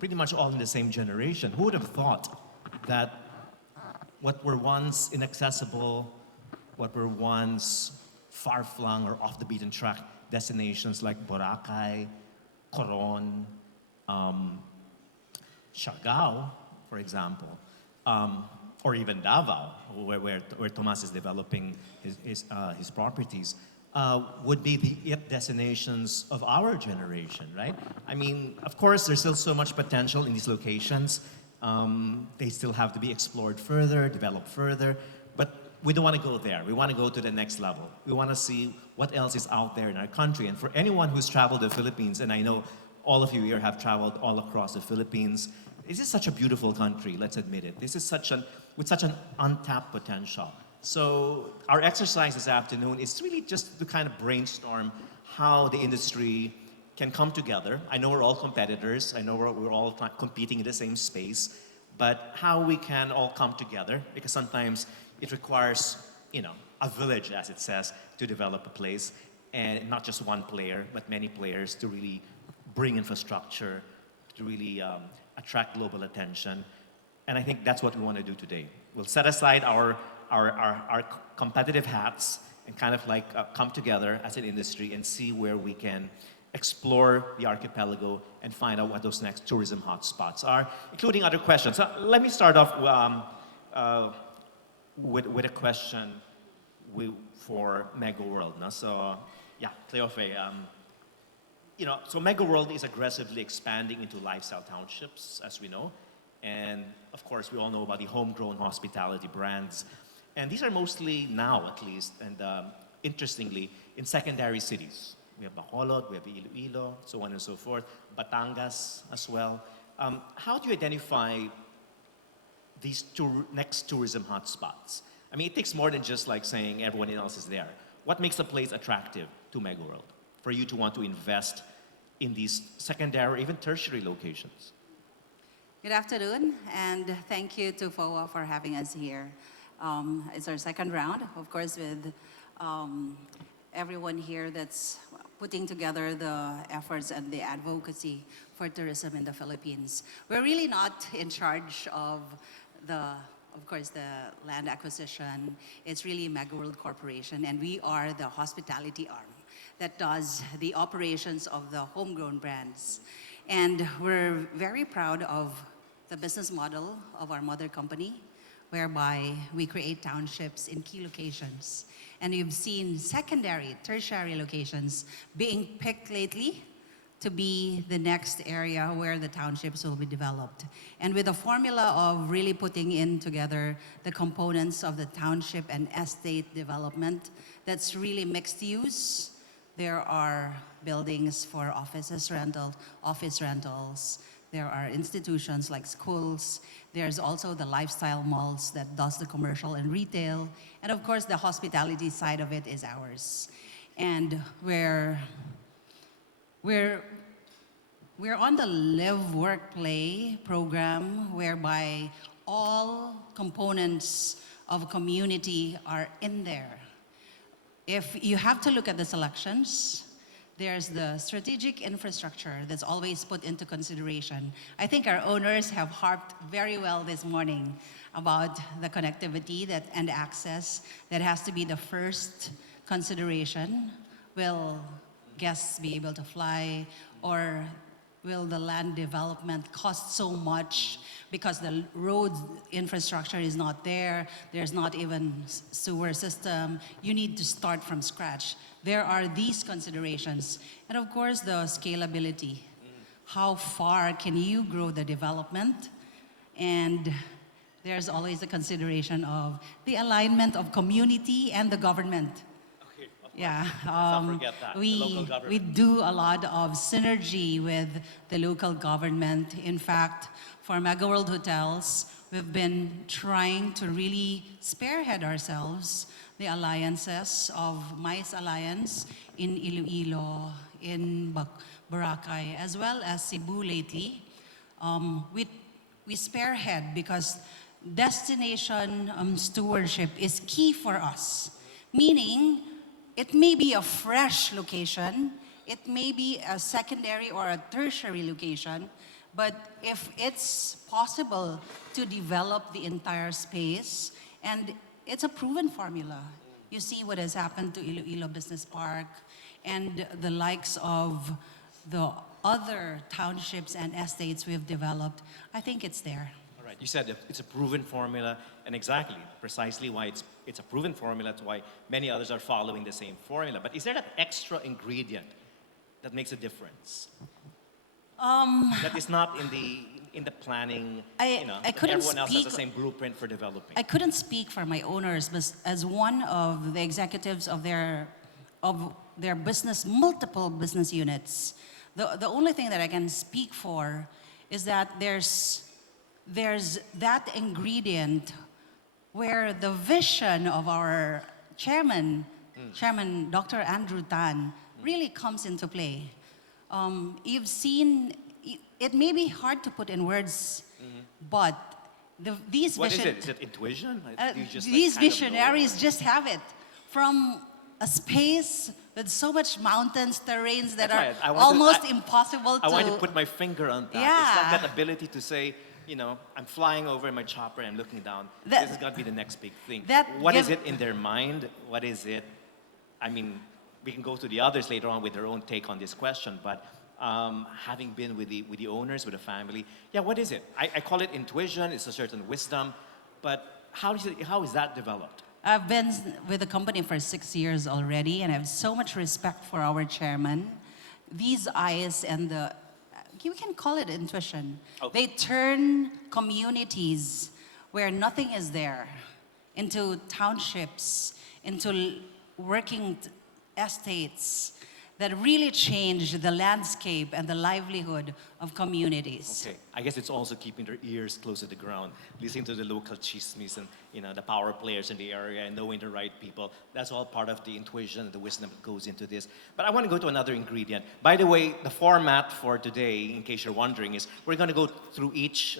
pretty much all in the same generation. Who would have thought that what were once inaccessible, what were once far-flung or off-the-beaten-track destinations like Boracay, Coron, Siargao, for example, or even Davao, where Tomas is developing his properties, would be the it destinations of our generation, right? I mean, of course, there's still so much potential in these locations. They still have to be explored further, developed further, but we don't want to go there. We want to go to the next level. We want to see what else is out there in our country. And for anyone who's traveled the Philippines, and I know all of you here have traveled all across the Philippines, this is such a beautiful country, let's admit it. This is with such an untapped potential. So our exercise this afternoon is really just to kind of brainstorm how the industry can come together. I know we're all competitors. I know we're all competing in the same space, but how we can all come together, because sometimes it requires, a village, as it says, to develop a place, and not just one player, but many players to really bring infrastructure, to really attract global attention. And I think that's what we want to do today. We'll set aside our competitive hats and kind of like come together as an industry and see where we can explore the archipelago and find out what those next tourism hotspots are, including other questions. So let me start off with a question for Megaworld. No? So, yeah, Cleofe, so Megaworld is aggressively expanding into lifestyle townships, as we know. And of course, we all know about the homegrown hospitality brands. And these are mostly now, at least, and interestingly, in secondary cities. We have Bacolod, we have Iloilo, so on and so forth, Batangas as well. How do you identify these next tourism hotspots? I mean, it takes more than just like saying everyone else is there. What makes a place attractive to Megaworld for you to want to invest in these secondary or even tertiary locations? Good afternoon, and thank you to FOA for having us here. It's our second round, of course, with everyone here that's putting together the efforts and the advocacy for tourism in the Philippines. We're really not in charge of course, the land acquisition. It's really Megaworld Corporation, and we are the hospitality arm that does the operations of the homegrown brands. And we're very proud of the business model of our mother company, whereby we create townships in key locations. And you've seen secondary, tertiary locations being picked lately to be the next area where the townships will be developed. And with a formula of really putting in together the components of the township and estate development that's really mixed use. There are buildings for office rentals. There are institutions like schools. There's also the lifestyle malls that does the commercial and retail. And of course, the hospitality side of it is ours. And we're on the Live, Work, Play program, whereby all components of a community are in there. If you have to look at the selections, there's the strategic infrastructure that's always put into consideration. I think our owners have harped very well this morning about the connectivity and access that has to be the first consideration. Will guests be able to fly, or will the land development cost so much because the road infrastructure is not there, there's not even sewer system, you need to start from scratch. There are these considerations. And of course, the scalability. How far can you grow the development? And there's always the consideration of the alignment of community and the government. Yeah, we do a lot of synergy with the local government. In fact, for Megaworld Hotels, we've been trying to really spearhead ourselves the alliances of MICE Alliance in Iloilo, in Boracay, as well as Cebu lately. We spearhead because destination stewardship is key for us, meaning it may be a fresh location, it may be a secondary or a tertiary location, But if it's possible to develop the entire space, and it's a proven formula. You see what has happened to Iloilo Business Park and the likes of the other townships and estates we've developed. I think it's there. All right, you said that it's a proven formula, and exactly, precisely why it's a proven formula, that's why many others are following the same formula. But is there that extra ingredient that makes a difference? That is not in the planning, I couldn't everyone else has speak- the same blueprint for developing. I couldn't speak for my owners, but as one of the executives of their business, multiple business units, the only thing that I can speak for is that there's that ingredient where the vision of our chairman, Chairman Dr. Andrew Tan, really comes into play. You've seen, it may be hard to put in words, but these What is vision, it? Is it intuition? Do you just, these kind of know? visionaries just have it from a space with so much mountains, terrains that That's are right. almost impossible to. I want to put my finger on that. It's Yeah. like that ability to say, I'm flying over in my chopper and looking down. That- This is going to be the next big thing. that What is give- it in their mind? What is it? I mean, we can go to the others later on with their own take on this question, but having been with the owners, with the family, yeah, what is it? I call it intuition. It's a certain wisdom, but how is that developed? I've been with the company for 6 years already, and I have so much respect for our chairman. These eyes and you can call it intuition. Okay. They turn communities where nothing is there into townships, into working estates that really change the landscape and the livelihood of communities. Okay, I guess it's also keeping their ears close to the ground, listening to the local chismes and the power players in the area and knowing the right people. That's all part of the intuition and the wisdom that goes into this. But I want to go to another ingredient. By the way, the format for today, in case you're wondering, is we're going to go through each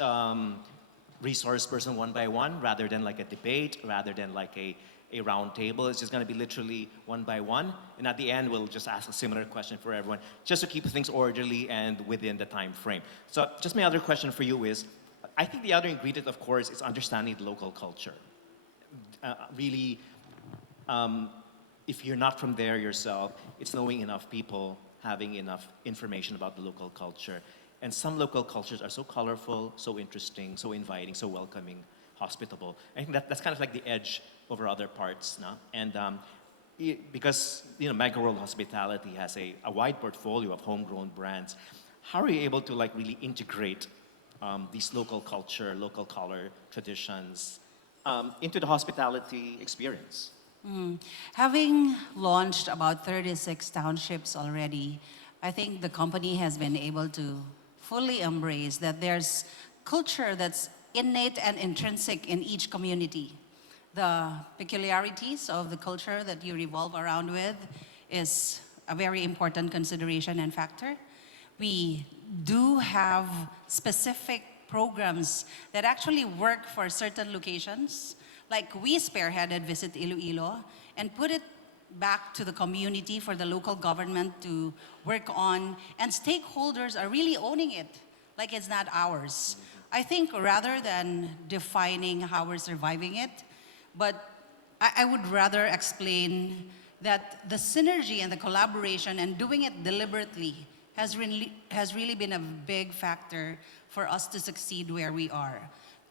resource person one by one, rather than like a debate, rather than like a round table. It's just going to be literally one by one. And at the end, we'll just ask a similar question for everyone, just to keep things orderly and within the time frame. So just my other question for you is, I think the other ingredient, of course, is understanding the local culture. Really, if you're not from there yourself, it's knowing enough people, having enough information about the local culture. And some local cultures are so colorful, so interesting, so inviting, so welcoming, hospitable. I think that's kind of like the edge over other parts, no? And because Megaworld Hospitality has a wide portfolio of homegrown brands, how are you able to like really integrate these local culture, local color traditions into the hospitality experience? Having launched about 36 townships already, I think the company has been able to fully embrace that there's culture that's innate and intrinsic in each community. The peculiarities of the culture that you revolve around with is a very important consideration and factor. We do have specific programs that actually work for certain locations. Like we spearheaded Visit Iloilo and put it back to the community for the local government to work on, and stakeholders are really owning it like it's not ours. I think rather than defining how we're surviving it, but I would rather explain that the synergy and the collaboration and doing it deliberately has really been a big factor for us to succeed where we are.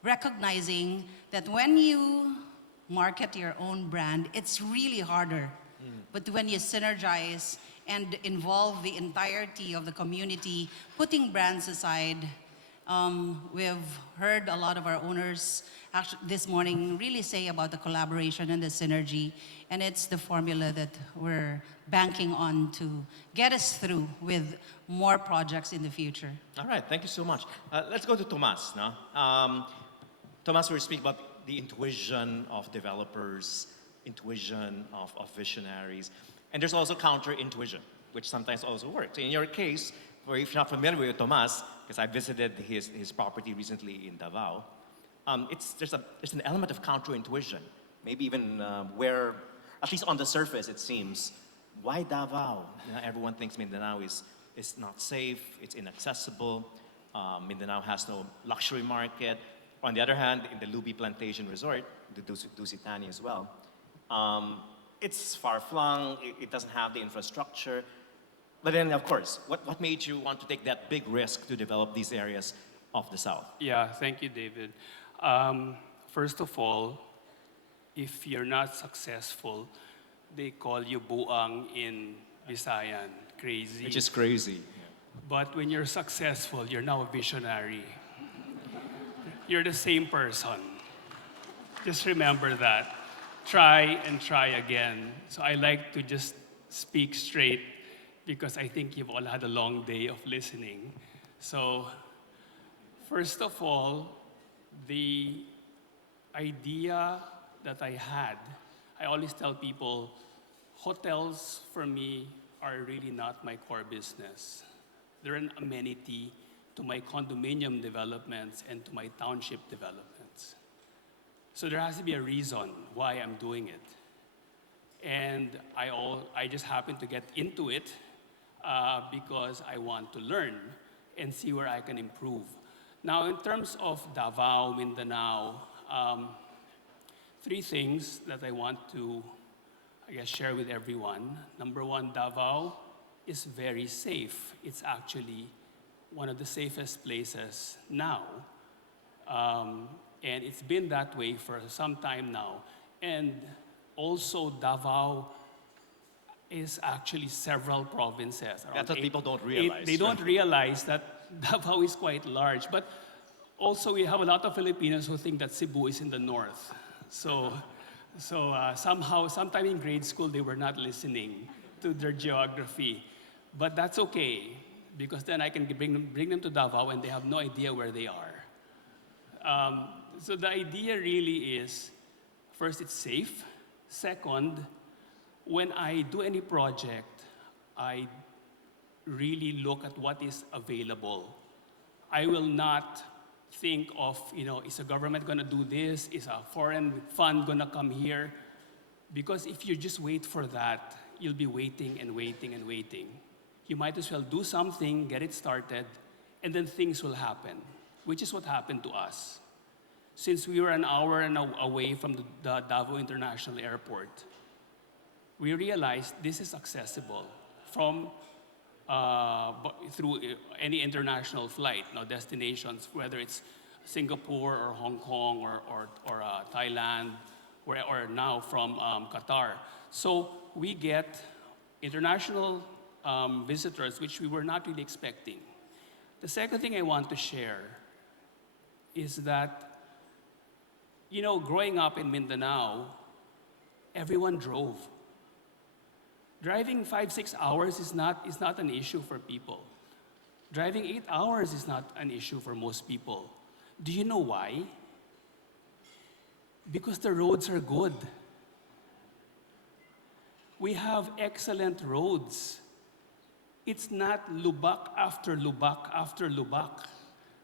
Recognizing that when you market your own brand, it's really harder. But when you synergize and involve the entirety of the community, putting brands aside, we've heard a lot of our owners actually this morning really say about the collaboration and the synergy, and it's the formula that we're banking on to get us through with more projects in the future. All right, thank you so much. Let's go to Tomas now. Tomas, we're speaking about the intuition of developers, intuition of visionaries, and there's also counter-intuition, which sometimes also works. In your case, or if you're not familiar with Tomas, because I visited his property recently in Davao, there's an element of counter-intuition, maybe even where, at least on the surface, it seems, why Davao? Everyone thinks Mindanao is not safe, it's inaccessible. Mindanao has no luxury market. On the other hand, in the Lubi Plantation Resort, the Dusitani as well, it's far-flung, it doesn't have the infrastructure. But then, of course, what made you want to take that big risk to develop these areas of the South? Yeah, thank you, David. First of all, if you're not successful, they call you buang in Visayan, crazy. Which is crazy. But when you're successful, you're now a visionary. You're the same person. Just remember that. Try and try again. So I like to just speak straight because I think you've all had a long day of listening. So first of all, the idea that I had, I always tell people, hotels for me are really not my core business. They're an amenity to my condominium developments and to my township developments. So there has to be a reason why I'm doing it. And I just happen to get into it because I want to learn and see where I can improve. Now, in terms of Davao, Mindanao, three things that I want to, share with everyone. Number one, Davao is very safe. It's actually one of the safest places now. And it's been that way for some time now. And also, Davao is actually several provinces. That's what people don't realize. They don't realize that Davao is quite large. But also, we have a lot of Filipinos who think that Cebu is in the north. So somehow, sometime in grade school, they were not listening to their geography. But that's okay, because then I can bring them to Davao and they have no idea where they are. So the idea really is, first, it's safe. Second, when I do any project, I really look at what is available. I will not think of, is the government gonna do this? Is a foreign fund gonna come here? Because if you just wait for that, you'll be waiting and waiting and waiting. You might as well do something, get it started, and then things will happen, which is what happened to us. Since we were an hour away from the Davao International Airport, we realized this is accessible from through any international flight, destinations, whether it's Singapore or Hong Kong or Thailand, or now from Qatar. So we get international visitors, which we were not really expecting. The second thing I want to share is that, growing up in Mindanao, everyone drove. Driving 5-6 hours is not an issue for people. Driving 8 hours is not an issue for most people. Do you know why? Because the roads are good. We have excellent roads. It's not lubak after lubak after lubak.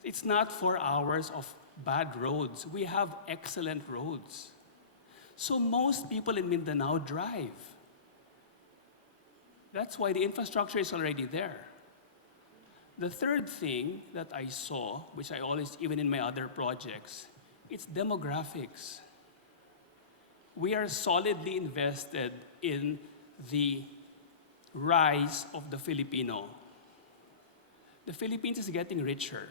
It's not 4 hours of bad roads. We have excellent roads. So most people in Mindanao drive. That's why the infrastructure is already there. The third thing that I saw, which I always, even in my other projects, it's demographics. We are solidly invested in the rise of the Filipino. The Philippines is getting richer.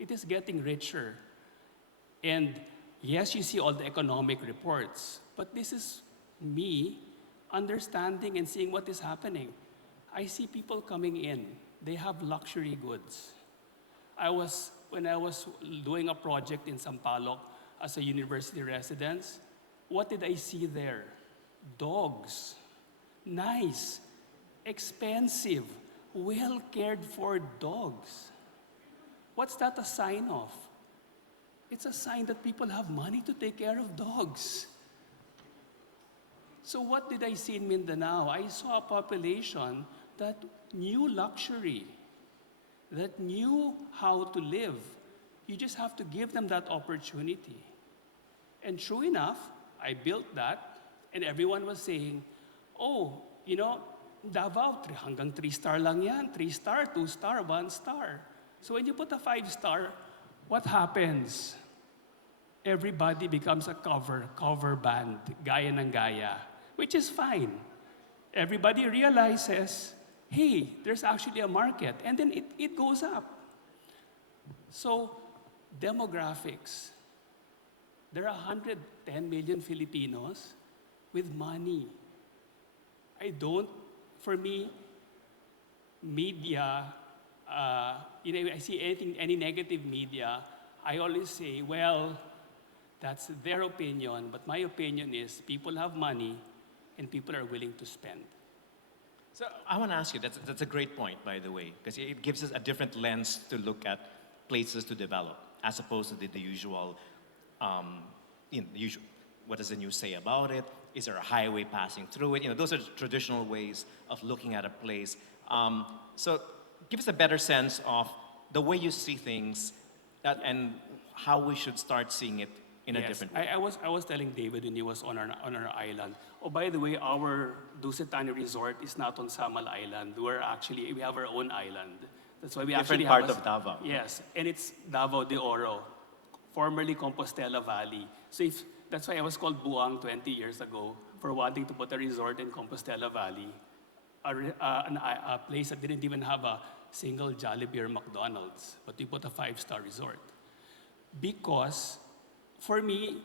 It is getting richer. And yes, you see all the economic reports, but this is me understanding and seeing what is happening. I see people coming in. They have luxury goods. When I was doing a project in Sampaloc as a university resident, what did I see there? Dogs. Nice, expensive, well cared for dogs. What's that a sign of? It's a sign that people have money to take care of dogs. So what did I see in Mindanao? I saw a population that knew luxury, that knew how to live. You just have to give them that opportunity. And true enough, I built that, and everyone was saying, oh, Davao, hanggang 3-star lang yan, 3-star, 2-star, 1-star. So when you put a 5-star, what happens? Everybody becomes a cover band, gaya ng gaya, which is fine. Everybody realizes, hey, there's actually a market, and then it goes up. So, demographics. There are 110 million Filipinos with money. For me, media, I see any negative media, I always say, well, that's their opinion, but my opinion is people have money and people are willing to spend. So I want to ask you, that's a great point, by the way, because it gives us a different lens to look at places to develop, as opposed to the usual, what does the news say about it? Is there a highway passing through it? Those are traditional ways of looking at a place. So give us a better sense of the way you see things and how we should start seeing it in a different way. I was telling David when he was on our island. Oh, by the way, our Dusetani resort is not on Samal Island. We have our own island. That's why we Different actually part have of Davao. Yes, and it's Davao de Oro, formerly Compostela Valley. So that's why I was called Buang 20 years ago for wanting to put a resort in Compostela Valley, a place that didn't even have a single Jollibee or McDonald's, but we put a 5-star resort. Because for me,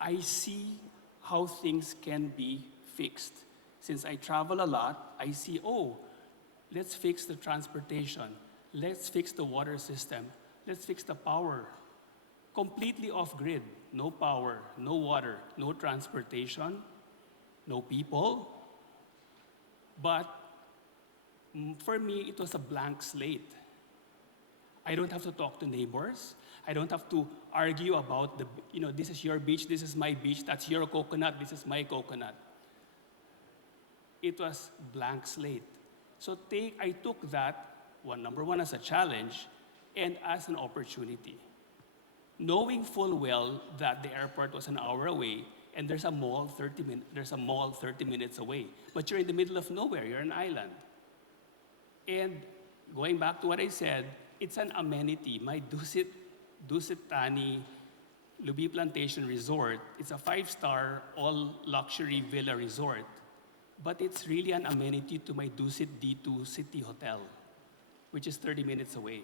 I see how things can be fixed. Since I travel a lot, I see, let's fix the transportation. Let's fix the water system. Let's fix the power. Completely off-grid. No power, no water, no transportation, no people. But for me, it was a blank slate. I don't have to talk to neighbors. I don't have to argue about this is your beach, this is my beach, that's your coconut, this is my coconut. It was blank slate. So I took that, number one, as a challenge and as an opportunity. Knowing full well that the airport was an hour away and there's a mall 30 minutes away, but you're in the middle of nowhere, you're an island. And going back to what I said, it's an amenity. My Dusetani Lubi Plantation Resort, it's a 5-star, all-luxury villa resort, but it's really an amenity to my Dusit D2 City Hotel, which is 30 minutes away.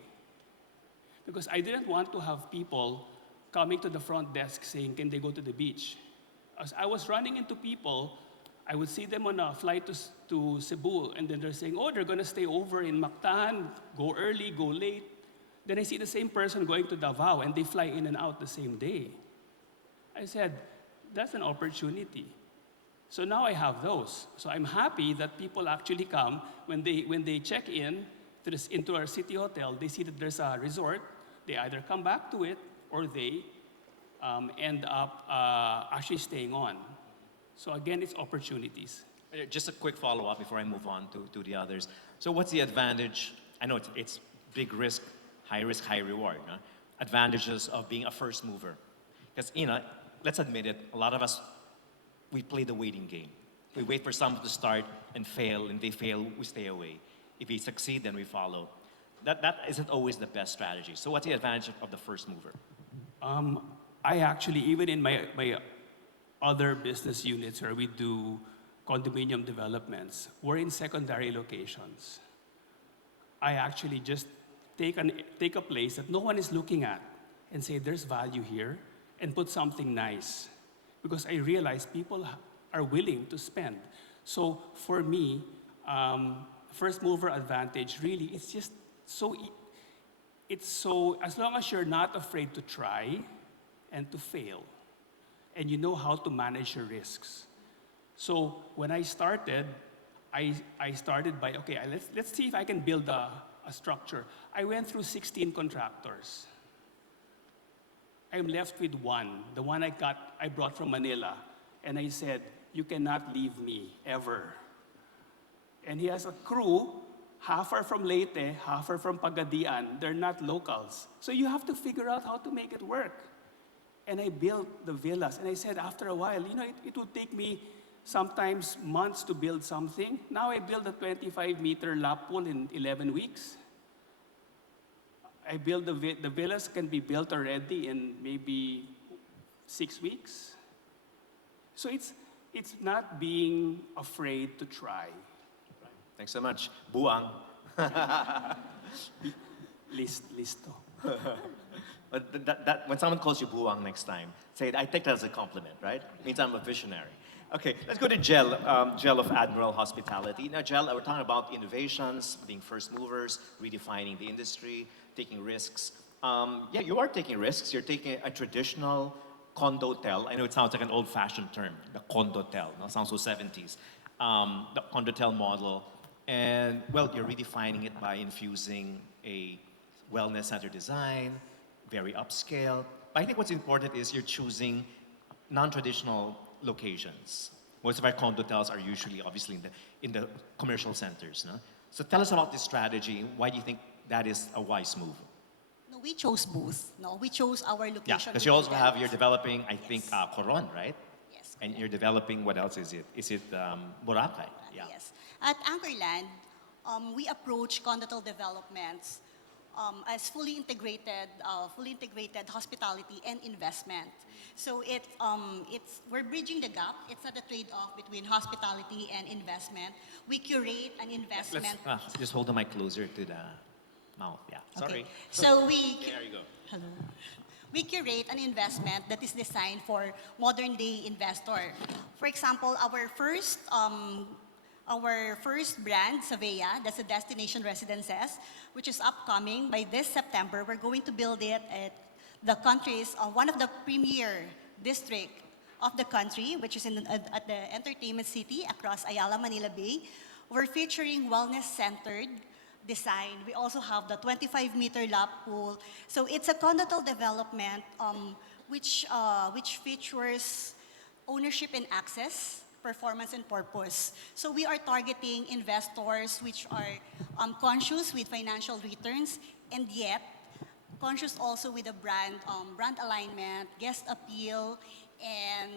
Because I didn't want to have people coming to the front desk saying, can they go to the beach? As I was running into people, I would see them on a flight to Cebu, and then they're saying, they're going to stay over in Mactan, go early, go late. Then I see the same person going to Davao, and they fly in and out the same day. I said, that's an opportunity. So now I have those. So I'm happy that people actually come, when they check in into our city hotel, they see that there's a resort, they either come back to it, or they end up actually staying on. So again, it's opportunities. Just a quick follow-up before I move on to the others. So what's the advantage? I know it's big risk, high reward. No? Advantages of being a first mover. Because, let's admit it, a lot of us, we play the waiting game. We wait for someone to start and fail, and they fail, we stay away. If we succeed, then we follow. That isn't always the best strategy. So what's the advantage of the first mover? I actually, even in my other business units where we do condominium developments, we're in secondary locations. I actually just take a place that no one is looking at and say, there's value here, and put something nice. Because I realize people are willing to spend. So for me, first mover advantage, really, it's just as long as you're not afraid to try and to fail, and you know how to manage your risks. So when I started, I started by, let's see if I can build a structure. I went through 16 contractors. I'm left with one, the one I brought from Manila. And I said, you cannot leave me, ever. And he has a crew, half are from Leyte, half are from Pagadian. They're not locals. So you have to figure out how to make it work. And I built the villas. And I said, after a while, it would take me sometimes months to build something. Now I build a 25-meter lap pool in 11 weeks. I build the villas can be built already in maybe 6 weeks. So it's not being afraid to try. Thanks so much. Buang. Listo. But when someone calls you buang next time, say it. I take that as a compliment, right? It means I'm a visionary. Okay, let's go to Gel, Gel of Admiral Hospitality. Now, Gel, we're talking about innovations, being first movers, redefining the industry, taking risks. Yeah, you are taking risks. You're taking a traditional condotel. I know it sounds like an old-fashioned term, the condotel. No, it sounds so 70s. The condotel model. And, well, you're redefining it by infusing a wellness center design, very upscale. But I think what's important is you're choosing non-traditional locations. Most of our condotels are usually, obviously, in the commercial centers. No? So tell us about this strategy. Why do you think that is a wise move? No, we chose both. No, we chose our location. Yeah, because you also with have, them. you're developing, I think, Yes. Coron, right? Yes. And you're developing, what else is it? Is it Boracay? Yeah. Yes. At Anchorland, we approach condotel developments as fully integrated hospitality and investment. So we're bridging the gap. It's not a trade-off between hospitality and investment. We curate an investment. Let's just hold the mic closer to the mouth. Yeah. Sorry. Okay. So we There you go. Hello. We curate an investment that is designed for modern day investor. For example, our first brand, Savea, that's a destination residences, which is upcoming by this September. We're going to build it at the country's one of the premier district of the country, which is at the entertainment city across Ayala, Manila Bay. We're featuring wellness-centered design. We also have the 25-meter lap pool. So it's a condotel development which features ownership and access, performance and purpose. So we are targeting investors which are conscious with financial returns and yet conscious also with the brand alignment, guest appeal, and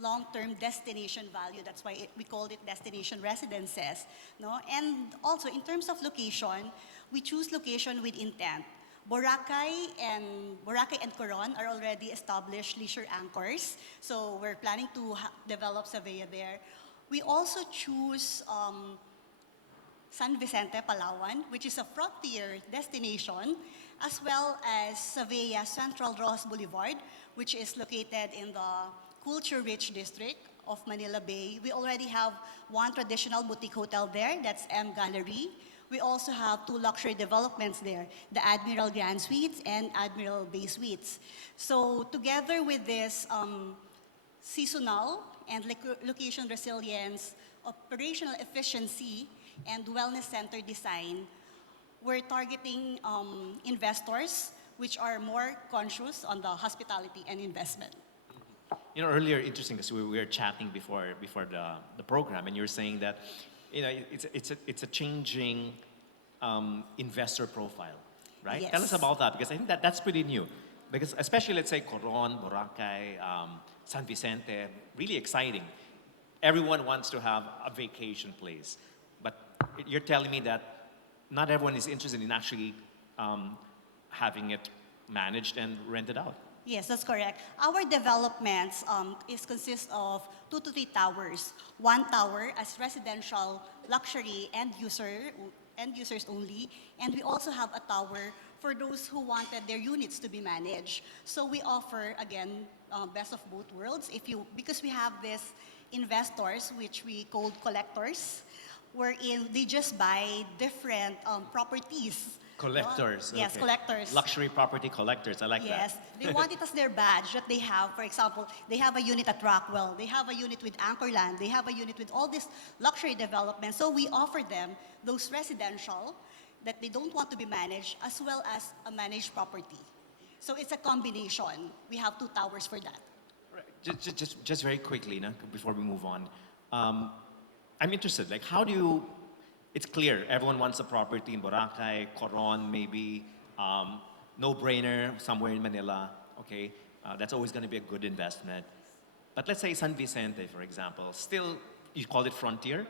long-term destination value. That's why we called it destination residences. No? And also, in terms of location, we choose location with intent. Boracay and Coron are already established leisure anchors. So we're planning to develop Savea there. We also choose San Vicente, Palawan, which is a frontier destination, as well as Savea Central Rojas Boulevard, which is located in the culture-rich district of Manila Bay. We already have one traditional boutique hotel there, that's M Gallery. We also have two luxury developments there, the Admiral Grand Suites and Admiral Bay Suites. So together with this seasonal and location resilience, operational efficiency, and wellness center design, we're targeting investors which are more conscious on the hospitality and investment. You know, earlier, interesting, because we were chatting before the program, and you were saying that, you know, it's a changing investor profile, right? Yes. Tell us about that, because I think that's pretty new. Because especially, let's say, Coron, Boracay, San Vicente, really exciting. Everyone wants to have a vacation place. But you're telling me that not everyone is interested in actually having it managed and rented out. Yes, that's correct. Our developments consist of 2 to 3 towers. One tower as residential, luxury, end users only, and we also have a tower for those who wanted their units to be managed. So we offer again best of both worlds. Because we have these investors, which we call collectors, wherein they just buy different properties. Collectors. Yes, okay. collectors. Luxury property collectors. I like Yes, that. they want it as their badge that they have. For example, they have a unit at Rockwell, they have a unit with Anchorland, they have a unit with all these luxury developments. So we offer them those residential that they don't want to be managed, as well as a managed property. So it's a combination. We have 2 towers for that. Right. Just very quickly, no, before we move on. I'm interested, like, how do you, it's clear, everyone wants a property in Boracay, Coron, maybe, no-brainer somewhere in Manila, okay? That's always going to be a good investment. But let's say San Vicente, for example, still, you call it frontier?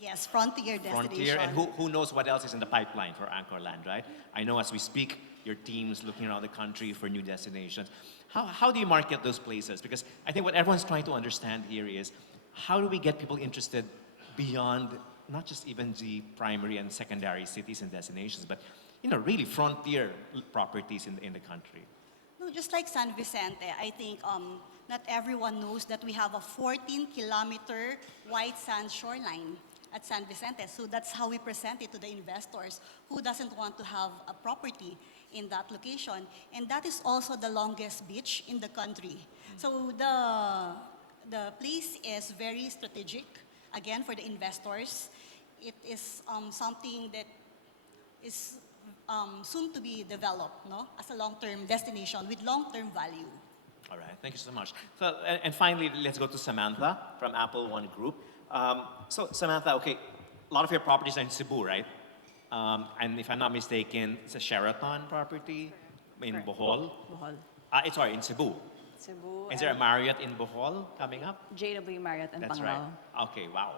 Yes, frontier destination. Frontier, and who knows what else is in the pipeline for Anchorland, right? I know as we speak, your teams looking around the country for new destinations. How do you market those places? Because I think what everyone's trying to understand here is how do we get people interested beyond not just even the primary and secondary cities and destinations, but really frontier properties in the country. No, just like San Vicente, I think not everyone knows that we have a 14-kilometer white sand shoreline at San Vicente. So that's how we present it to the investors. Who doesn't want to have a property in that location? And that is also the longest beach in the country. So the place is very strategic, again, for the investors. It is something that is soon to be developed, no, as a long-term destination with long-term value. All right, thank you so much. So, and finally, let's go to Samantha from Apple One Group. So Samantha, okay, a lot of your properties are in Cebu, right? And if I'm not mistaken, it's a Sheraton property in Correct. Bohol. Bohol. Sorry, in Cebu. Cebu. Is there a Marriott in Bohol coming up? JW Marriott in That's Panglao. right. Okay, wow.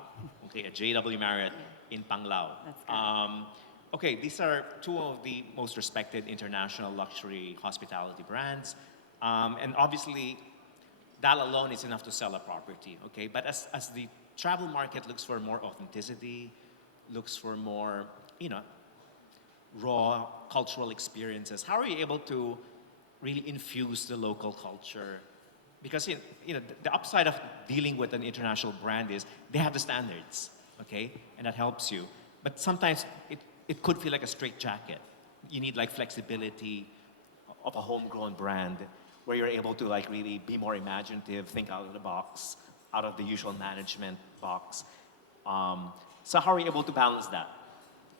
Okay, a JW Marriott in Panglao. That's correct. Okay, these are two of the most respected international luxury hospitality brands. And obviously, that alone is enough to sell a property, okay? But as the travel market looks for more authenticity, looks for more, raw cultural experiences, how are you able to really infuse the local culture? Because, the upside of dealing with an international brand is they have the standards, okay? And that helps you. But sometimes it could feel like a straitjacket. You need like flexibility of a homegrown brand where you're able to like really be more imaginative, think out of the box, out of the usual management box. So how are you able to balance that?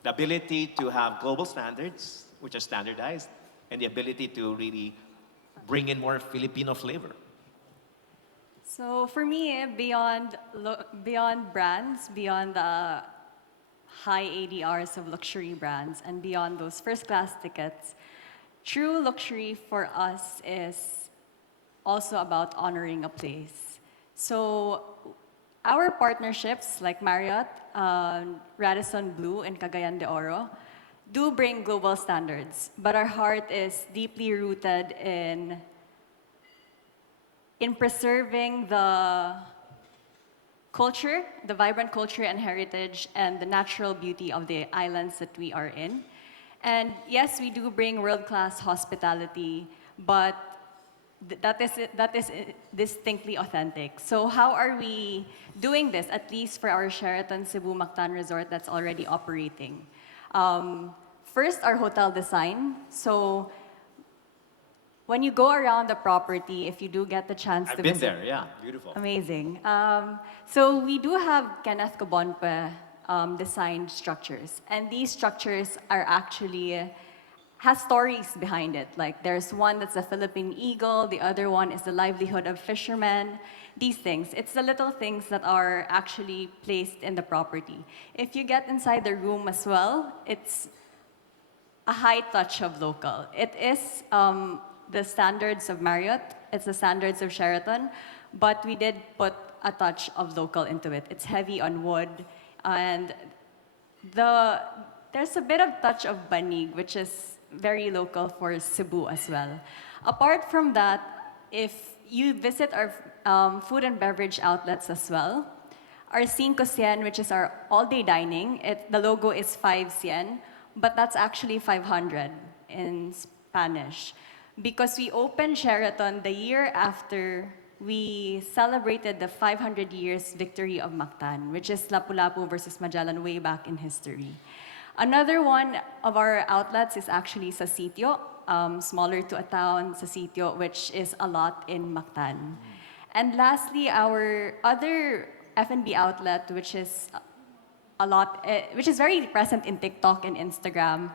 The ability to have global standards, which are standardized, and the ability to really bring in more Filipino flavor. So for me, beyond brands, beyond the high ADRs of luxury brands, and beyond those first-class tickets, true luxury for us is also about honoring a place. So our partnerships like Marriott, Radisson Blu, and Cagayan de Oro do bring global standards, but our heart is deeply rooted in preserving the culture, the vibrant culture and heritage, and the natural beauty of the islands that we are in. And yes, we do bring world-class hospitality, but that is distinctly authentic. So how are we doing this, at least for our Sheraton Cebu Mactan Resort that's already operating? First, our hotel design. So when you go around the property, if you do get the chance I've to been visit, there, yeah, beautiful. amazing. So we do have Kenneth Cobonpe designed structures, and these structures are actually has stories behind it. Like there's one that's a Philippine eagle, the other one is the livelihood of fishermen. These things, it's the little things that are actually placed in the property. If you get inside the room as well, it's a high touch of local. It is the standards of Marriott, it's the standards of Sheraton, but we did put a touch of local into it. It's heavy on wood, and there's a bit of touch of banig, which is very local for Cebu as well. Apart from that, if you visit our food and beverage outlets as well, our 5 Cien, which is our all-day dining, the logo is 5 Cien, but that's actually 500 in Spanish. Because we opened Sheraton the year after we celebrated the 500 years victory of Mactan, which is Lapu-Lapu versus Magellan way back in history. Another one of our outlets is actually sa Sitio, smaller to a town, sa Sitio, which is a lot in Mactan. And lastly, our other F&B outlet, which is which is very present in TikTok and Instagram,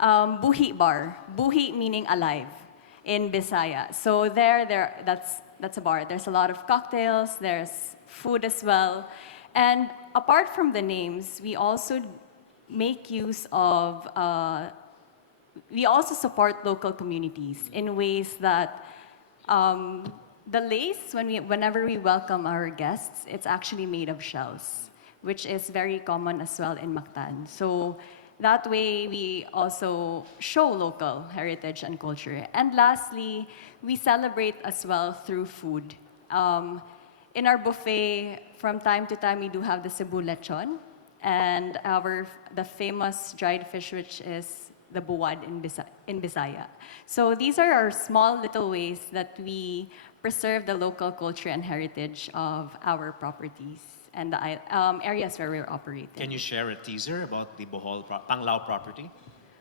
Buhi Bar. Buhi meaning alive in Bisaya. So that's a bar. There's a lot of cocktails, there's food as well. And apart from the names, we also make use of, we also support local communities in ways that the lace, whenever we welcome our guests, it's actually made of shells, which is very common as well in Mactan. So that way we also show local heritage and culture. And lastly, we celebrate as well through food. In our buffet, from time to time, we do have the Cebu lechon and the famous dried fish, which is the buwad in Bisaya. So these are our small little ways that we preserve the local culture and heritage of our properties and the areas where we're operating. Can you share a teaser about the Panglao property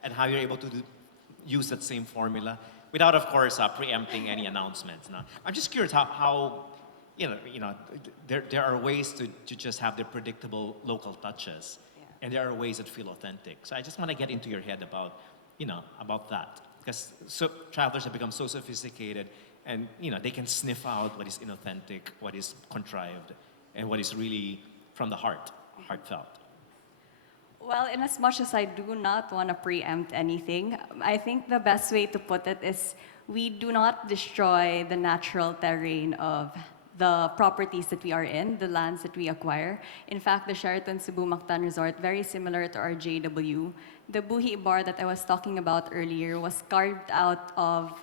and how you're able to use that same formula without, of course, preempting any announcements? No? I'm just curious how there are ways to just have the predictable local touches, and there are ways that feel authentic. So I just want to get into your head about that, because travelers have become so sophisticated, and they can sniff out what is inauthentic, what is contrived, and what is really from the heartfelt. Well, in as much as I do not want to preempt anything, I think the best way to put it is we do not destroy the natural terrain of the properties that we are in, the lands that we acquire. In fact, the Sheraton Cebu Mactan Resort, very similar to our JW. The Buhi bar that I was talking about earlier was carved out of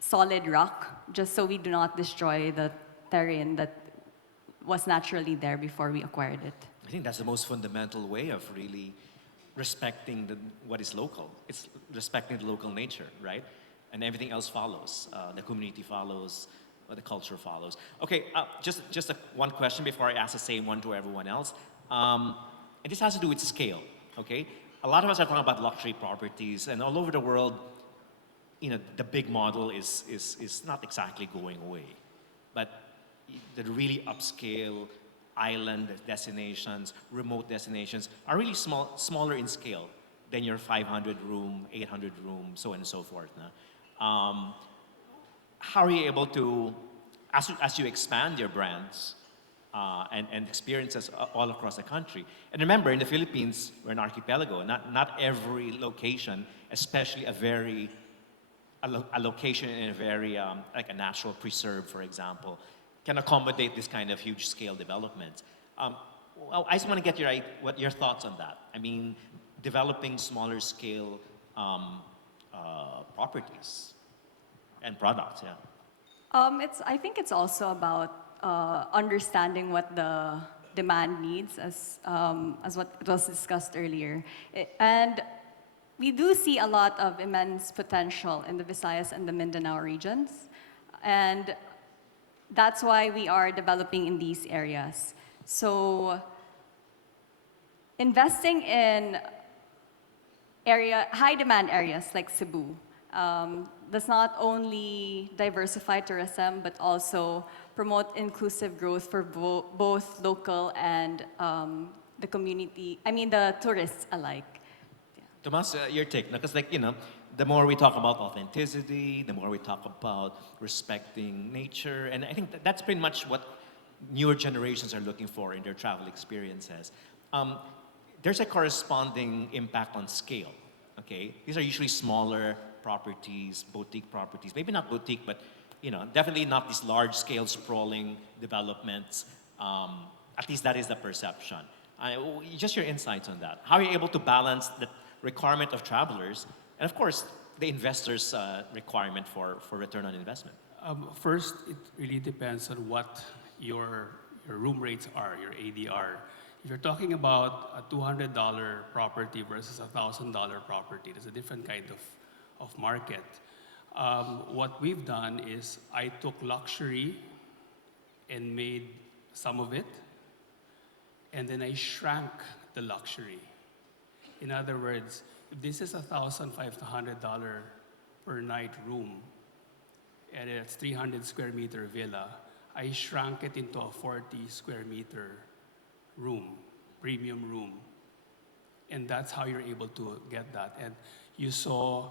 solid rock, just so we do not destroy the terrain that was naturally there before we acquired it. I think that's the most fundamental way of really respecting what is local. It's respecting the local nature, right? And everything else follows. The community follows, or the culture follows. Okay, just one question before I ask the same one to everyone else. And this has to do with scale, okay? A lot of us are talking about luxury properties, and all over the world, the big model is not exactly going away. But the really upscale island destinations, remote destinations, are really smaller in scale than your 500 room, 800 room, so on and so forth. How are you able to, as you expand your brands and experiences all across the country? And remember, in the Philippines, we're an archipelago. Not every location, especially a location in a very, like a natural preserve, for example, can accommodate this kind of huge scale development. Well, I just want to get your thoughts on that. I mean, developing smaller scale properties and products, yeah. I think it's also about understanding what the demand needs, as what was discussed earlier. And we do see a lot of immense potential in the Visayas and the Mindanao regions. And that's why we are developing in these areas. So investing in high demand areas like Cebu does not only diversify tourism, but also promote inclusive growth for both local and the community, the tourists alike. Tomas, your take, because the more we talk about authenticity, the more we talk about respecting nature, and I think that's pretty much what newer generations are looking for in their travel experiences. There's a corresponding impact on scale, okay? These are usually smaller properties, boutique properties, maybe not boutique, but definitely not these large-scale sprawling developments. At least that is the perception. Just your insights on that. How are you able to balance the requirement of travelers and, of course, the investors' requirement for return on investment? First, it really depends on what your room rates are, your ADR. If you're talking about a $200 property versus a $1,000 property, there's a different kind of market. What we've done is I took luxury and made some of it, and then I shrank the luxury. In other words, if this is a $1,500 per night room, and it's 300 square meter villa, I shrank it into a 40 square meter room, premium room. And that's how you're able to get that. And you saw,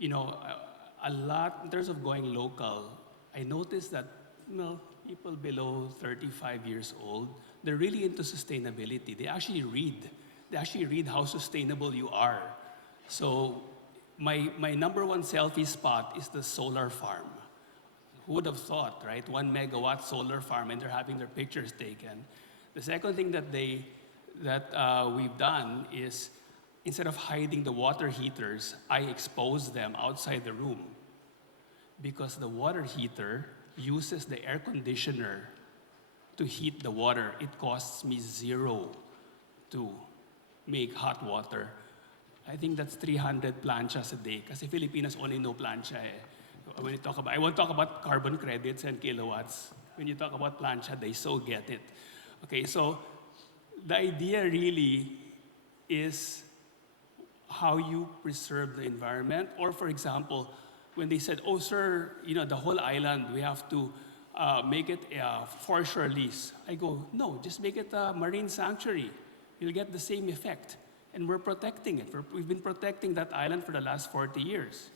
a lot, in terms of going local, I noticed that, people below 35 years old, they're really into sustainability. They actually read how sustainable you are. So my number one selfie spot is the solar farm. Who would have thought, right? 1 megawatt solar farm, and they're having their pictures taken. The second thing that we've done is instead of hiding the water heaters, I expose them outside the room because the water heater uses the air conditioner to heat the water. It costs me $0 to make hot water. I think that's 300 planchas a day kasi Filipinos only know plancha eh. When you talk about, I won't talk about carbon credits and kilowatts. When you talk about plancha, they so get it. Okay, so the idea really is how you preserve the environment. Or for example, when they said, oh sir, the whole island, we have to make it a foreshore lease. I go, no, just make it a marine sanctuary. You'll get the same effect. And we're protecting it. We've been protecting that island for the last 40 years.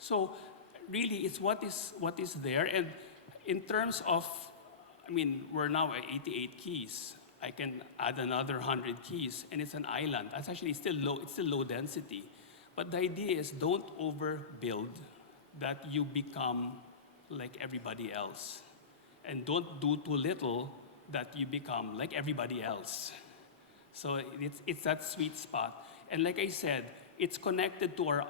So really, it's what is there. And in terms of, we're now at 88 keys. I can add another 100 keys, and it's an island. That's actually still low. It's still low density. But the idea is don't overbuild that you become like everybody else. And don't do too little that you become like everybody else. So it's that sweet spot. And like I said, it's connected to our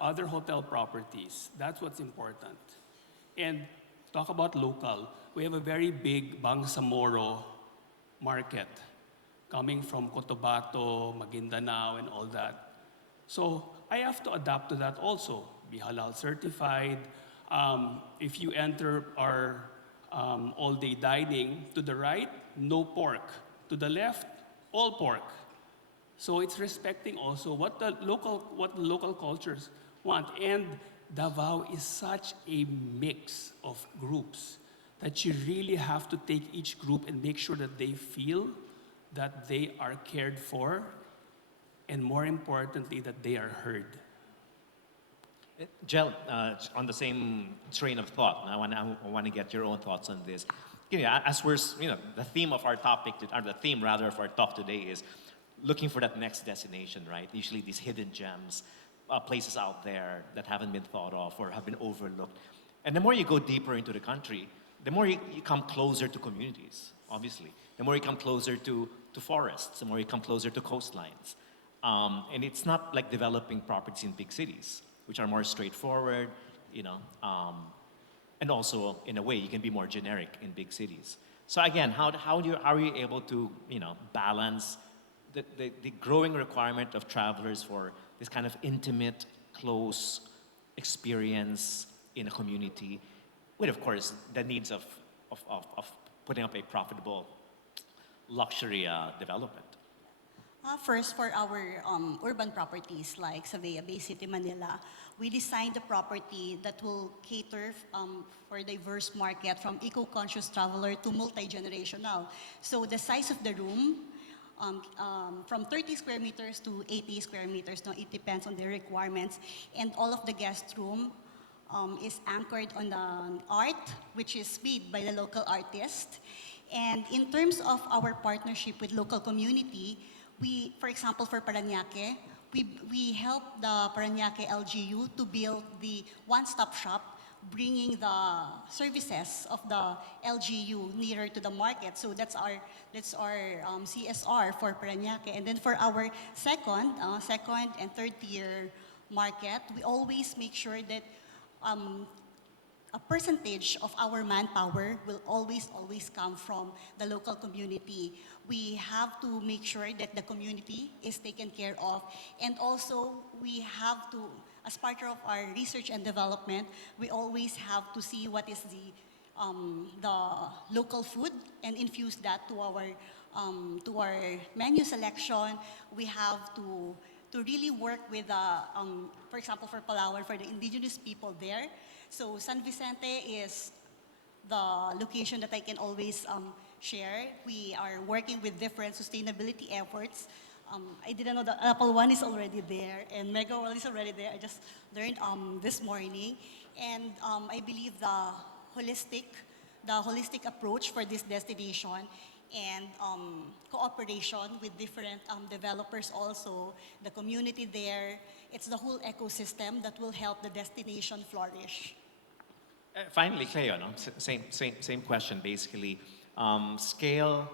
other hotel properties. That's what's important. And talk about local. We have a very big Bangsamoro market coming from Cotabato, Maguindanao, and all that. So I have to adapt to that also. Be halal certified. If you enter our all-day dining, to the right, no pork. To the left, all pork. So it's respecting also what the local cultures want. And Davao is such a mix of groups that you really have to take each group and make sure that they feel that they are cared for, and more importantly, that they are heard. Gel, on the same train of thought, I want to get your own thoughts on this. As we're, the theme of our topic, or the theme rather of our talk today is looking for that next destination, right? Usually these hidden gems, places out there that haven't been thought of or have been overlooked. And the more you go deeper into the country, the more you come closer to communities, obviously. The more you come closer to forests, the more you come closer to coastlines. And it's not like developing properties in big cities, which are more straightforward, and also, in a way, you can be more generic in big cities. So again, how are you able to, balance the growing requirement of travelers for this kind of intimate, close experience in a community, with, of course, the needs of putting up a profitable luxury development? First, for our urban properties like sa Bay City, Manila, we designed a property that will cater for a diverse market, from eco-conscious traveler to multi-generational. So the size of the room, from 30 square meters to 80 square meters, no, it depends on their requirements. And all of the guest room is anchored on the art, which is made by the local artist. And in terms of our partnership with local community, we, for example, for Parañaque, we help the Parañaque LGU to build the one-stop shop, bringing the services of the LGU nearer to the market. So that's our CSR for Parañaque. And then for our second and third tier market, we always make sure that a percentage of our manpower will always come from the local community. We have to make sure that the community is taken care of. And also, we have to, as part of our research and development, we always have to see what is the local food and infuse that to our menu selection. We have to really work with, for example, for Palawan, for the indigenous people there. So San Vicente is the location that I can always share. We are working with different sustainability efforts. I didn't know the Apple One is already there, and Megaworld is already there. I just learned this morning. And I believe the holistic approach for this destination, and cooperation with different developers also, the community there, it's the whole ecosystem that will help the destination flourish. Finally, Cleo, no? Same question, basically. Scale,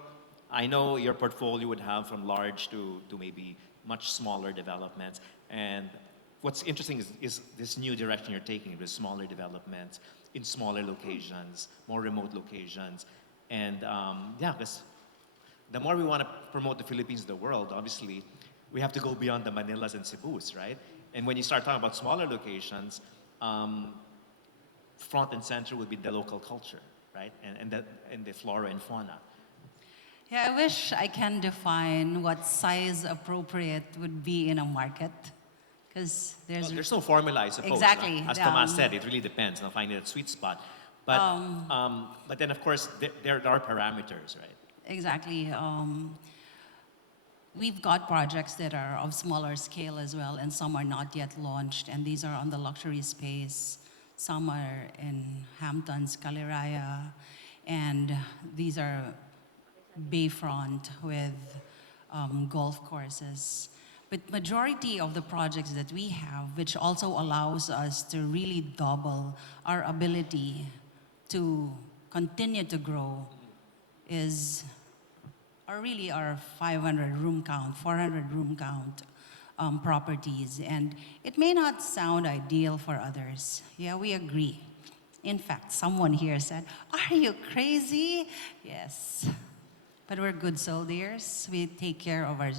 I know your portfolio would have from large to maybe much smaller developments. And what's interesting is this new direction you're taking with smaller developments in smaller locations, more remote locations. And yeah, because the more we want to promote the Philippines to the world, obviously, we have to go beyond the Manilas and Cebus, right? And when you start talking about smaller locations, front and center would be the local culture, right? And the flora and fauna. Yeah, I wish I can define what size appropriate would be in a market, because Well, there's no formula, I suppose. Exactly, As Tomas said, it really depends on finding that sweet spot. But then, of course, there are parameters, right? exactly. We've got projects that are of smaller scale as well, and some are not yet launched, and these are on the luxury space. Some are in Hamptons, Caliraya, and these are bayfront with golf courses. But majority of the projects that we have, which also allows us to really double our ability to continue to grow, are really our 500 room count, 400 room count properties. And it may not sound ideal for others. Yeah, we agree. In fact, someone here said, "Are you crazy?" Yes. But we're good soldiers. We take care of our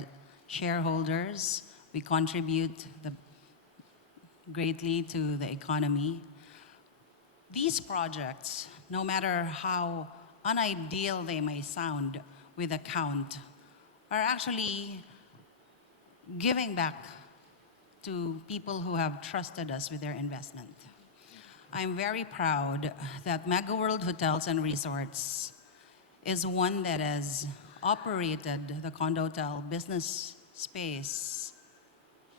shareholders. We contribute greatly to the economy. These projects, no matter how unideal they may sound with a count, are actually giving back to people who have trusted us with their investment. I'm very proud that Megaworld Hotels and Resorts is one that has operated the condo hotel business space,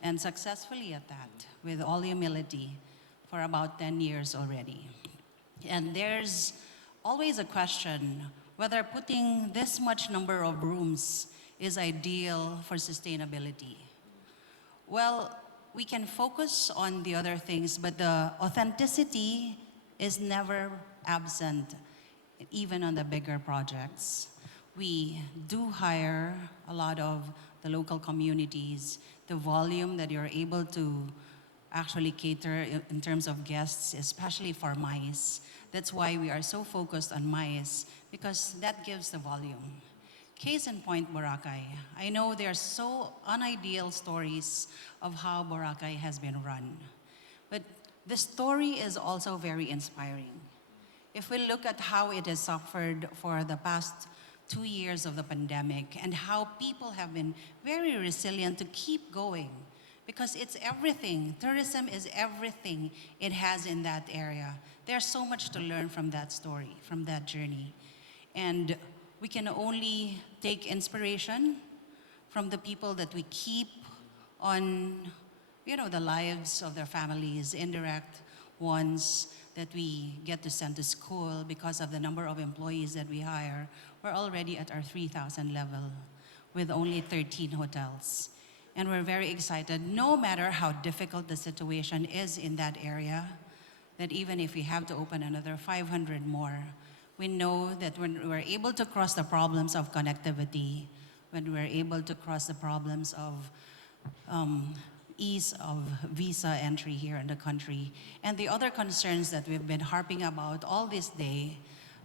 and successfully at that, with all humility, for about 10 years already. And there's always a question whether putting this much number of rooms is ideal for sustainability. Well, we can focus on the other things, but the authenticity is never absent, even on the bigger projects. We do hire a lot of the local communities. The volume that you're able to actually cater in terms of guests, especially for MICE. That's why we are so focused on MICE, because that gives the volume. Case in point, Boracay. I know there are so unideal stories of how Boracay has been run, but the story is also very inspiring. If we look at how it has suffered for the past 2 years of the pandemic and how people have been very resilient to keep going, because it's everything. Tourism is everything it has in that area. There's so much to learn from that story, from that journey. And we can only take inspiration from the people that we keep on, the lives of their families, indirect ones that we get to send to school because of the number of employees that we hire. We're already at our 3,000 level with only 13 hotels. And we're very excited, no matter how difficult the situation is in that area, that even if we have to open another 500 more, we know that when we're able to cross the problems of connectivity, when we're able to cross the problems of ease of visa entry here in the country, and the other concerns that we've been harping about all this day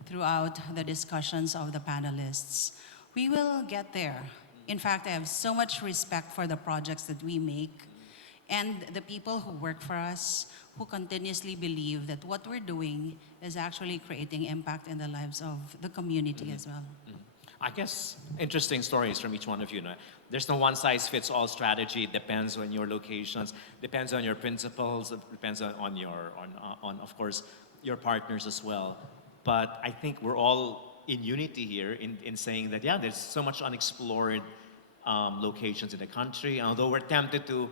throughout the discussions of the panelists, we will get there. In fact, I have so much respect for the projects that we make and the people who work for us, who continuously believe that what we're doing is actually creating impact in the lives of the community as well. I guess interesting stories from each one of you. No? There's no one-size-fits-all strategy. It depends on your locations, depends on your principles, it depends on your, of course, your partners as well. But I think we're all in unity here in saying that, yeah, there's so much unexplored locations in the country. And although we're tempted to,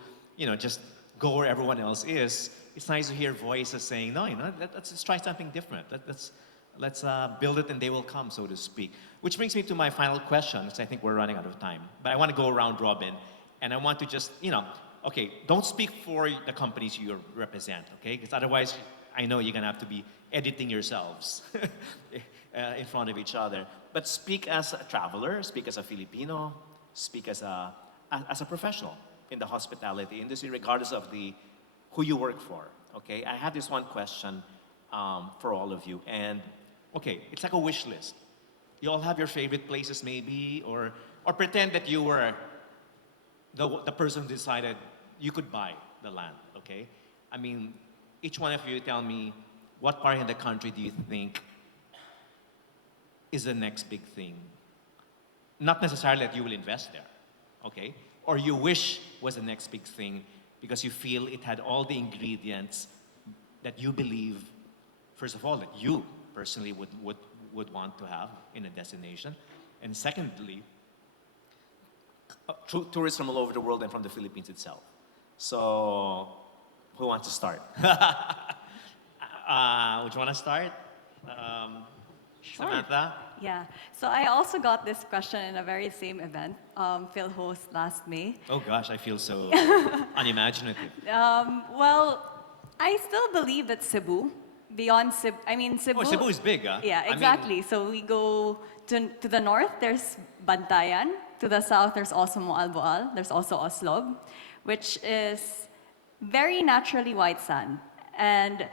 just go where everyone else is, it's nice to hear voices saying, no, let's try something different. Let's build it and they will come, so to speak. Which brings me to my final question, because I think we're running out of time. But I want to go around robin, and I want to just, okay, don't speak for the companies you represent, okay? Because otherwise, I know you're going to have to be editing yourselves in front of each other. But speak as a traveler, speak as a Filipino, speak as a as a professional in the hospitality industry, regardless of who you work for. Okay, I have this one question for all of you, and okay, it's like a wish list. You all have your favorite places, maybe, or pretend that you were the person who decided you could buy the land. Okay, I mean, each one of you tell me what part in the country do you think is the next big thing? Not necessarily that you will invest there, okay? Or you wish was the next big thing because you feel it had all the ingredients that you believe, first of all, that you personally would want to have in a destination. And secondly, tourists from all over the world and from the Philippines itself. So, who wants to start? Would you want to start? Sure. Samantha? Yeah. So I also got this question in a very same event, Phil host last May. Oh gosh, I feel so unimaginative. Well, I still believe that Cebu, beyond Cebu, Cebu. Oh, Cebu is big, huh? Yeah, I mean, exactly. So we go to the north, there's Bantayan. To the south, there's also Moalboal. There's also Oslob, which is very naturally white sand. And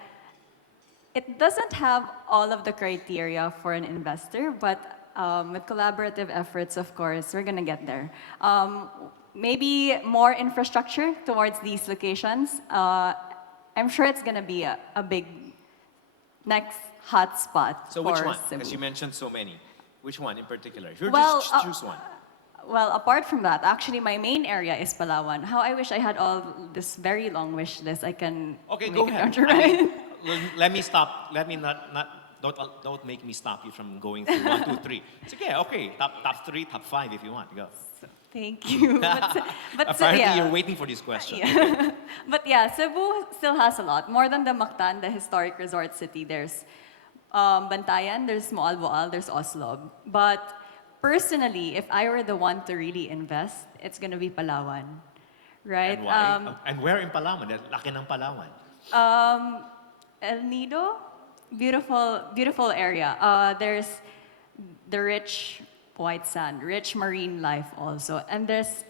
it doesn't have all of the criteria for an investor, but with collaborative efforts, of course, we're going to get there. Maybe more infrastructure towards these locations. I'm sure it's going to be a big next hotspot So for which one? Cebu. Because you mentioned so many. Which one in particular? If you Well, just choose one. Well, apart from that, actually, my main area is Palawan. How I wish I had all this very long wish list. I can Okay, make go it ahead. come true, I right? mean, let me stop. Let me don't make me stop you from going through 1, 2, 3. It's okay. Okay, top 3, top 5 if you want. Go. Thank you. But Apparently, yeah. you're waiting for this question. Yeah. But yeah, Cebu still has a lot. More than the Mactan, the historic resort city, there's Bantayan, there's Moalboal, there's Oslob. But personally, if I were the one to really invest, it's gonna be Palawan, right? And why? And where in Palawan? Laki ng Palawan. El Nido, beautiful area. There's the rich white sand, rich marine life also, and there's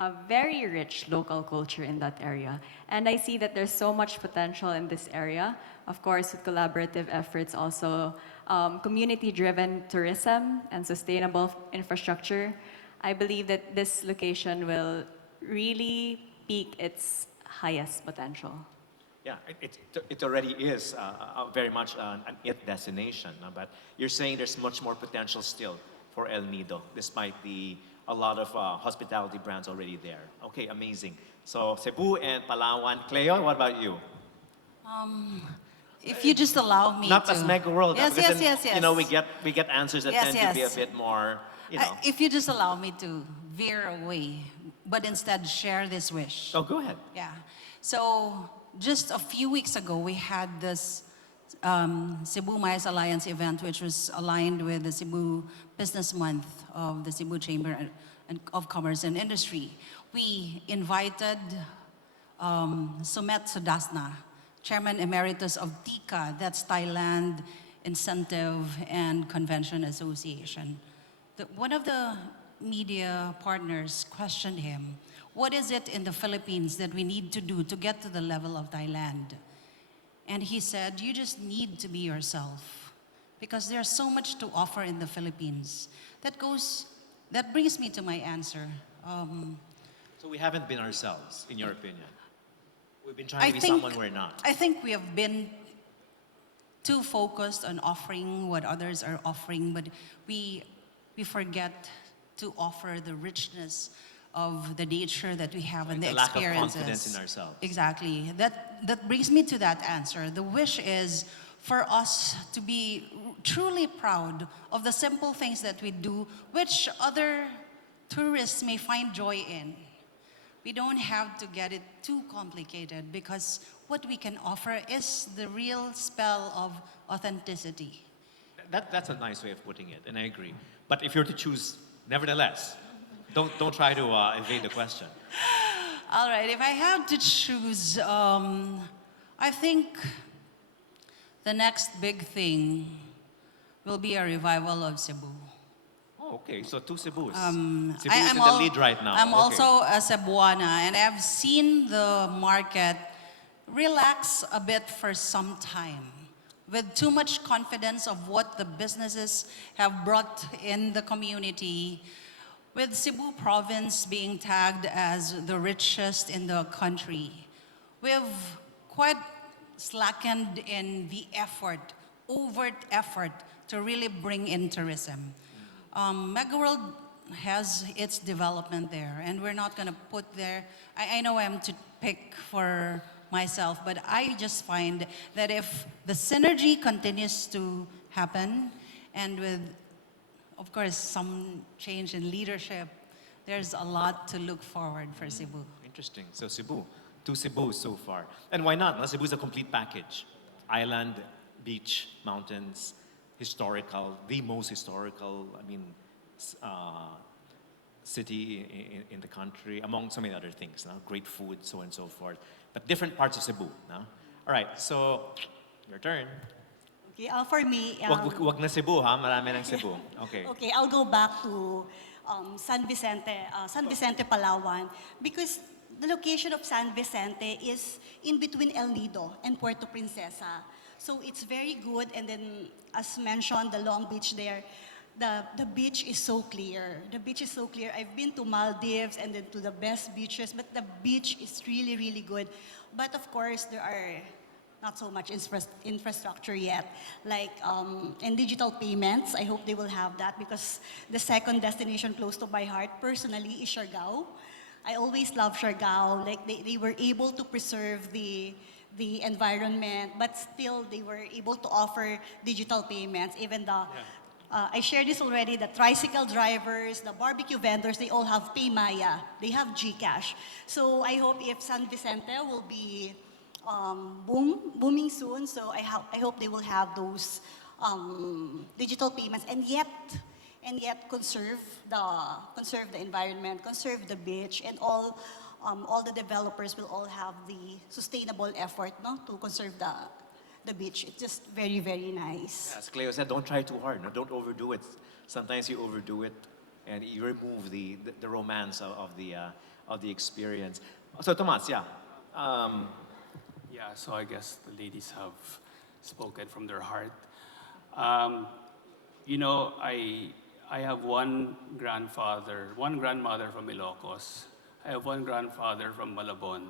a very rich local culture in that area. And I see that there's so much potential in this area. Of course, with collaborative efforts also, community-driven tourism and sustainable infrastructure. I believe that this location will really peak its highest potential. Yeah, it already is very much an it destination. But you're saying there's much more potential still for El Nido, despite a lot of hospitality brands already there. Okay, amazing. So Cebu and Palawan. Cleo, what about you? If you just allow me Not to. as Megaworld. Yes, because yes, then, yes. You know, we get answers that Yes, tend to be a yes. bit more, you know. If you just allow me to veer away, but instead share this wish. Oh, go ahead. Yeah. So just a few weeks ago, we had this Cebu Mayas Alliance event, which was aligned with the Cebu Business Month of the Cebu Chamber of Commerce and Industry. We invited Sumet Sudasna, Chairman Emeritus of TICA, that's Thailand Incentive and Convention Association. One of the media partners questioned him, what is it in the Philippines that we need to do to get to the level of Thailand? And he said, you just need to be yourself because there's so much to offer in the Philippines. That brings me to my answer. So we haven't been ourselves, in your opinion. We've been trying to be someone we're not. I think we have been too focused on offering what others are offering, but we forget to offer the richness of the nature that we have and the lack of experiences. confidence in ourselves. Exactly. That brings me to that answer. The wish is for us to be truly proud of the simple things that we do, which other tourists may find joy in. We don't have to get it too complicated because what we can offer is the real spell of authenticity. That's a nice way of putting it, and I agree. But if you're to choose, nevertheless, don't try to evade the question. All right, if I have to choose, I think the next big thing will be a revival of Cebu. Oh, okay. So two Cebus. Um, Cebu is in the al- lead right now. I'm Okay. also a Cebuana, and I've seen the market relax a bit for some time with too much confidence of what the businesses have brought in the community, with Cebu province being tagged as the richest in the country. We've quite slackened in the effort, overt effort to really bring in tourism. Megaworld has its development there, and we're not going to put there. I know I'm to pick for myself, but I just find that if the synergy continues to happen, and with, of course, some change in leadership, there's a lot to look forward for Cebu. Interesting. So Cebu, two Cebus so far. And why not? No? Cebu is a complete package. Island, beach, mountains, historical, the most historical, city in the country, among so many other things. No? Great food, so on and so forth. But different parts of Cebu. No? All right, so your turn. Okay, for me, Wag na Cebu, ha? Marami ng Cebu. Okay. okay, I'll go back to San Vicente, Palawan, because the location of San Vicente is in between El Nido and Puerto Princesa. So it's very good, and then as mentioned, the Long Beach there, the beach is so clear. The beach is so clear. I've been to Maldives and then to the best beaches, but the beach is really, really good. But of course, there are not so much infrastructure yet. Like, and digital payments, I hope they will have that, because the second destination close to my heart personally is Siargao. I always love Siargao. Like, they were able to preserve the environment, but still they were able to offer digital payments. Even I shared this already, the tricycle drivers, the barbecue vendors, they all have PayMaya. They have GCash. So I hope if San Vicente will be booming soon, so I hope they will have those digital payments, and yet conserve the environment, conserve the beach, and all the developers will all have the sustainable effort, no, to conserve the beach. It's just very, very nice. As Cleo said, don't try too hard. No? Don't overdo it. Sometimes you overdo it, and you remove the romance of the experience. So Tomas, yeah. Yeah, so I guess the ladies have spoken from their heart. You know, I have one grandmother from Ilocos. I have one grandfather from Malabon.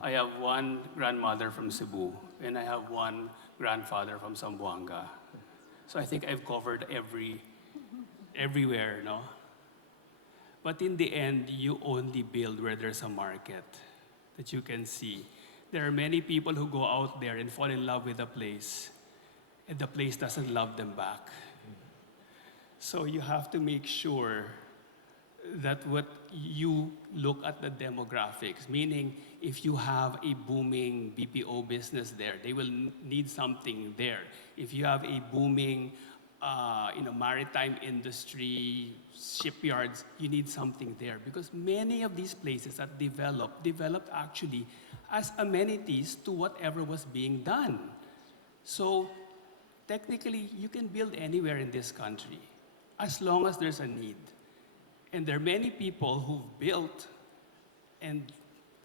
I have one grandmother from Cebu, and I have one grandfather from Zamboanga. So I think I've covered everywhere, no? But in the end, you only build where there's a market that you can see. There are many people who go out there and fall in love with a place, and the place doesn't love them back. So you have to make sure that what you look at the demographics, meaning if you have a booming BPO business there, they will need something there. If you have a booming maritime industry, shipyards, you need something there, because many of these places that developed actually as amenities to whatever was being done. So technically, you can build anywhere in this country as long as there's a need. And there are many people who've built and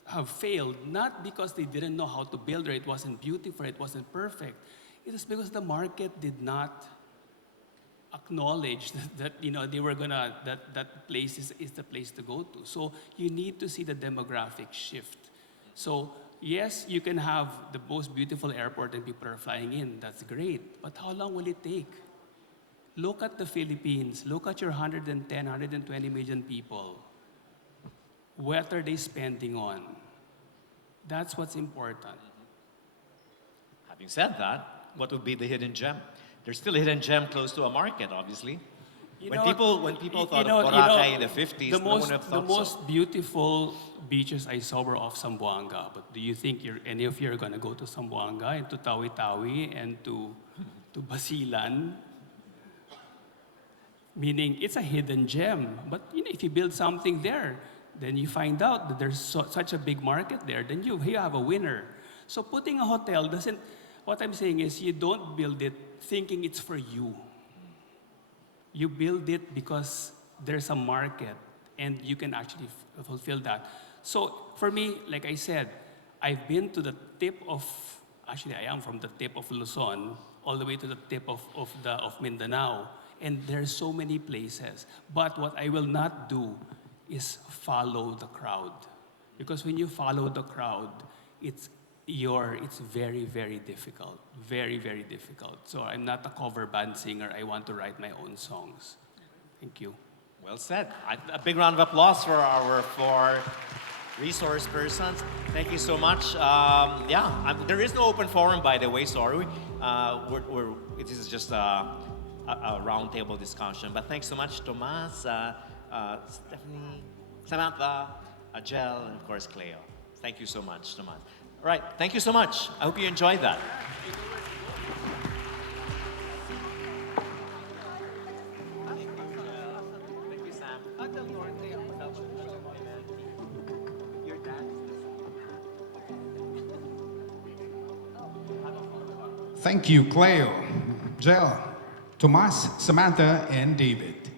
have failed, not because they didn't know how to build or it wasn't beautiful, it wasn't perfect. It is because the market did not acknowledge that they were gonna, that place is the place to go to. So you need to see the demographic shift. So yes, you can have the most beautiful airport and people are flying in, that's great, but how long will it take? Look at the Philippines, look at your 110, 120 million people. What are they spending on? That's what's important. Having said that, what would be the hidden gem? There's still a hidden gem close to a market, obviously. When people thought of Boracay in the 50s, no one would have thought the most beautiful beaches I saw were off Zamboanga. But do you think any of you are going to go to Zamboanga and to Tawi-Tawi and to Basilan? Meaning, it's a hidden gem. But if you build something there, then you find out that there's such a big market there, then you have a winner. So putting a hotel doesn't, what I'm saying is you don't build it thinking it's for you. You build it because there's a market and you can actually fulfill that. So for me, like I said, I've been to the tip of, actually I am from the tip of Luzon all the way to the tip of Mindanao. And there's so many places. But what I will not do is follow the crowd. Because when you follow the crowd, it's very, very difficult. Very, very difficult. So I'm not a cover band singer. I want to write my own songs. Thank you. Well said. A big round of applause for our four resource persons. Thank you so much. There is no open forum, by the way. Sorry, this is just a roundtable discussion. But thanks so much, Tomas, Stephanie, Samantha, Agel, and of course Cleo. Thank you so much, Tomas. All right, thank you so much. I hope you enjoyed that. Thank you, Cleo, Gel, Tomas, Samantha, and David.